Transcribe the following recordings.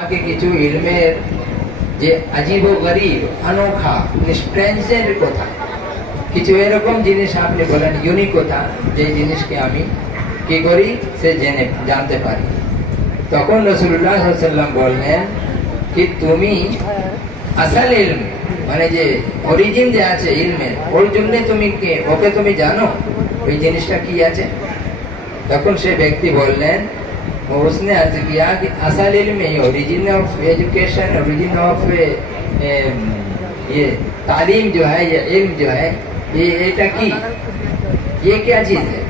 আমাকে কিছু ইলমের যে আজীব ও গরীব, অনोखा, স্ট্রেঞ্জের কথা, কিছু এরকম জিনিস আপনি বলেন, ইউনিক কথা, যে জিনিসকে আমি কি করি সে জানতে পারি। তখন রাসূলুল্লাহ সাল্লাল্লাহু আলাইহি ওয়াসাল্লাম বললেন কি তুমি আসল ইলম, মানে যে অরিজিন যে আছে ইলমের, ওর জন্য তুমি কে, ওকে তুমি জানো ওই জিনিসটা কি আছে? তখন সে ব্যক্তি বললেন, उसने अर्ज किया कि असल इल्म में origin of education, origin of ये तालीम जो है, ये इल्म जो है, ये की ये क्या चीज है?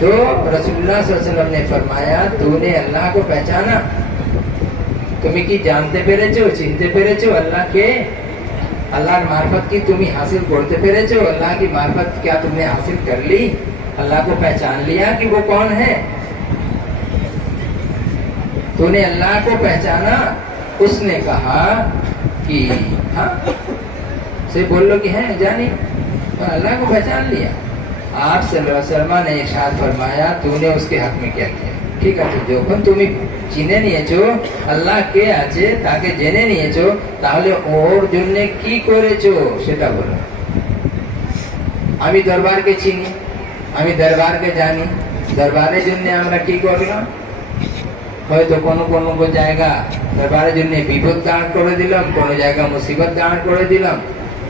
तो रसूलुल्लाह सल्लल्लाहु अलैहि वसल्लम ने फरमाया, तूने अल्लाह को पहचाना, तुम्हें की जानते पेरेছো, চিনতে পেরেছো अल्लाह के, अल्लाह मार्फत की तुम्हें हासिल करते पेरेছো, अल्लाह की मार्फत क्या तुमने हासिल कर ली? अल्लाह को पहचान लिया कि वो कौन है? तूने अल्लाह को पहचाना? उसने कहा कि हाँ। से बोल लो कि है जानी, तो अल्लाह को पहचान लिया। आप सल्लल्लाहु अलैहि वसल्लम ने इरशाद फरमाया, तूने उसके हक में क्या किया? ঠিক আছে, যখন তুমি চিনে নিয়েছো আল্লাহ কে আছে, তাকে জেনে নিয়েছো, তাহলে ওর জন্য কি করেছো সেটা বলো। আমি দরবারকে চিনি, আমি দরবারকে জানি, দরবারের জন্য আমরা কি করলাম? হয়তো কোনো কোনো জায়গা দরবারের জন্য বিপদ দাঁড় করে দিলাম, কোনো জায়গা মুসিবত দাঁড় করে দিলাম,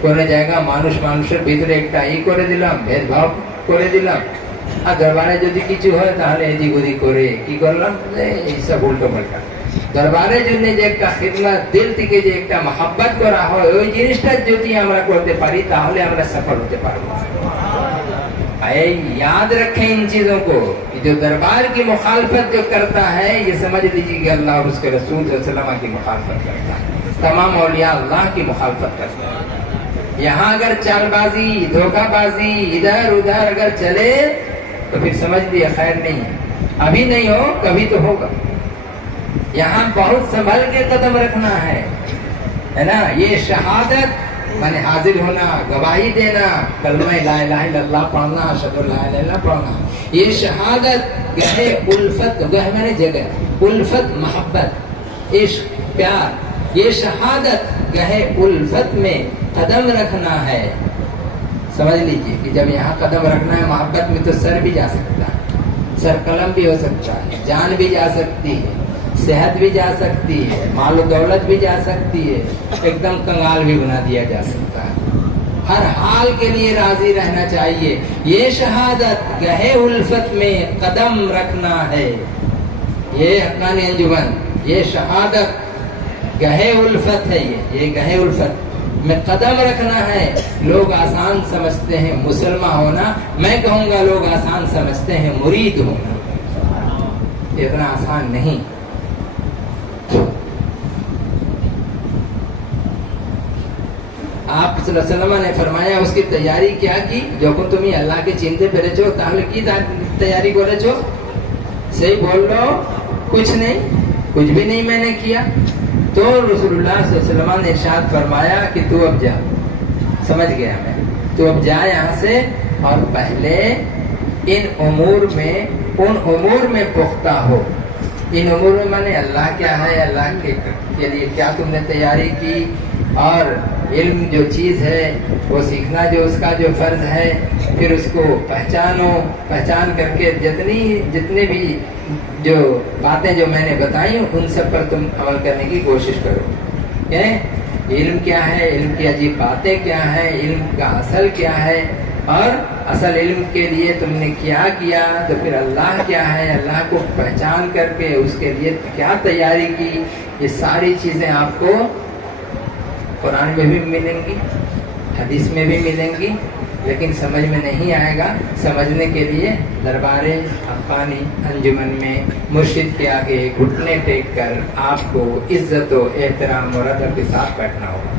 কোনো জায়গা মানুষ মানুষের ভিতরে একটা করে দিলাম, ভেদভাব করে দিলাম। আর দরবারে যদি কিছু হয় তাহলে এদিক ওদিক করে কি করলাম, এইসব উল্টো পাল্টা। দরবারের জন্য যে একটা খিদমত, দিল থেকে যে একটা মহব্বত করা হয়, ওই জিনিসটা যদি আমরা করতে পারি তাহলে আমরা সফল হতে পারবো। याद रखें इन चीजों को, जो दरबार की मुखालफत जो करता है, ये समझ लीजिए कि अल्लाह और उसके रसूल सल्लल्लाहु अलैहि वसल्लम की मुखालफत करता है, तमाम औलिया अल्लाह की मुखालफत करता है। यहाँ अगर चालबाजी, धोखाबाजी, इधर उधर अगर चले तो फिर समझ लिया खैर नहीं है। अभी नहीं हो कभी तो होगा। यहाँ बहुत संभल के कदम रखना है ना। ये शहादत माने हाजिर होना, गवाही देना, कलमा ला इलाहा इल्लल्लाह पढ़ना, अशहदु ला इलाहा इल्लल्लाह पढ़ना, ये शहादत गहे उल्फत, गह माने जगह, उल्फत मोहब्बत, इश्क, प्यार, ये शहादत गहे उल्फत में कदम रखना है। समझ लीजिए कि जब यहाँ कदम रखना है मोहब्बत में, तो सर भी जा सकता है, सर कलम भी हो सकता है, जान भी जा सकती है, सेहत भी जा सकती है, मालो दौलत भी जा सकती है, एकदम कंगाल भी बना दिया जा सकता है। हर हाल के लिए राजी रहना चाहिए। ये शहादत गहे उल्फत में कदम रखना है। ये हक्कानी अंजुमन, ये शहादत गहे उल्फत है, ये गहे उल्फत में कदम रखना है। लोग आसान समझते हैं मुसलमान होना, मैं कहूँगा लोग आसान समझते हैं मुरीद होना। इतना आसान नहीं। आप सल्लल्लाहु अलैहि वसल्लम ने फरमाया, उसकी तैयारी क्या की? যখন তুমি আল্লাহকে চিনতে পেরেছো তাহলে কি तैयारी করেছো? सही बोल लो, कुछ नहीं, कुछ भी नहीं मैंने किया। तो रसूलुल्लाह सल्लल्लाहु अलैहि वसल्लम ने इरशाद फरमाया कि तू अब जा, समझ गया मैं, तू अब जा यहाँ से, और पहले इन उमूर में, उन उमूर में पुख्ता हो। इन उमूर में माने अल्लाह क्या है, अल्लाह के लिए क्या तुमने तैयारी की, और इल्म जो चीज है वो सीखना जो उसका जो फर्ज है, फिर उसको पहचानो, पहचान करके जितने भी जो बातें जो मैंने बताई उन सब पर तुम अमल करने की कोशिश करो। इल्म क्या है, इल्म की अजीब बातें क्या है, इल्म का असल क्या है, और असल इल्म के लिए तुमने क्या किया, तो फिर अल्लाह क्या है, अल्लाह को पहचान करके उसके लिए क्या तैयारी की, ये सारी चीजें आपको कुरान में भी मिलेंगी, हदीस में भी मिलेंगी, लेकिन समझ में नहीं आएगा। समझने के लिए दरबारे हक्कानी अंजुमन में मुर्शिद के आगे घुटने टेक कर आपको इज्जत व एहतराम और अदब के साथ बैठना होगा।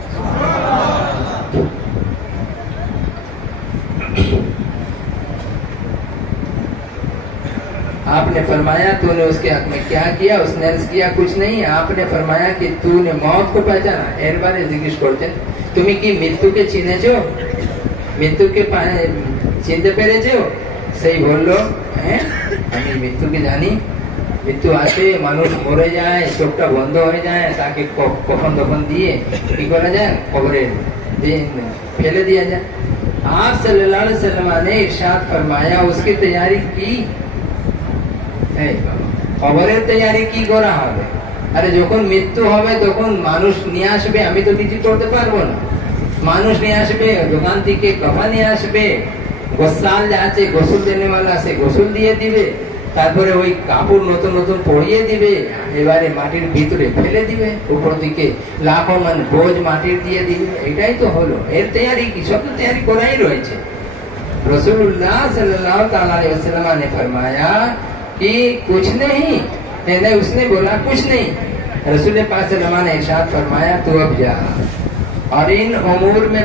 आपने फरमाया तूने उसके हक में क्या किया? उसने अर्ज किया कुछ नहीं। आपने फरमाया कि तूने मौत को पहचाना। एर बारे जिक्र करते तुम्हें की मृत्यु के चिन्हेছো, मृत्यु के চিনতে পেরেছো? সেই বললো হ্যাঁ আমি মৃত্যুকে জানি। মৃত্যু আসে, মানুষ মরে যায়, চোখটা বন্ধ হয়ে যায়, তাকে কফন দফন দিয়ে কি করা যায়, কবরে ফেলে दिया जाए। आप सल्लल्लाहु अलैहि वसल्लम ने इरशाद फरमाया, उसकी तैयारी की, কবরের তৈরি কি করা হবে? আরে যখন মৃত্যু হবে তখন মানুষ নিয়ে আসবে, আমি তো কিছু করতে পারবো না। মানুষ নিয়ে আসবে, দোকান থেকে কফন নিয়ে আসবে, গোসাল আছে গোসল দেনে वाला আছে গোসল দিয়ে দিবে, তারপরে ওই কাপড় নতুন নতুন পরিয়ে দিবে, এবারে মাটির ভিতরে ফেলে দিবে, উপর দিকে লাখো মান বোঝ মাটির দিয়ে দিবে। এটাই তো হলো, এর তৈরি কি? সব তৈরি করাই রয়েছে। रसूलुल्लाह सल्लल्लाहु अलैहि वसल्लम ने फरमाया कि कुछ नहीं, उसने बोला कुछ नहीं। रसूल पाक सल्लल्लाहु अलैहि वसल्लम ने इरशाद फरमाया, तू अब जा और इन उमूर में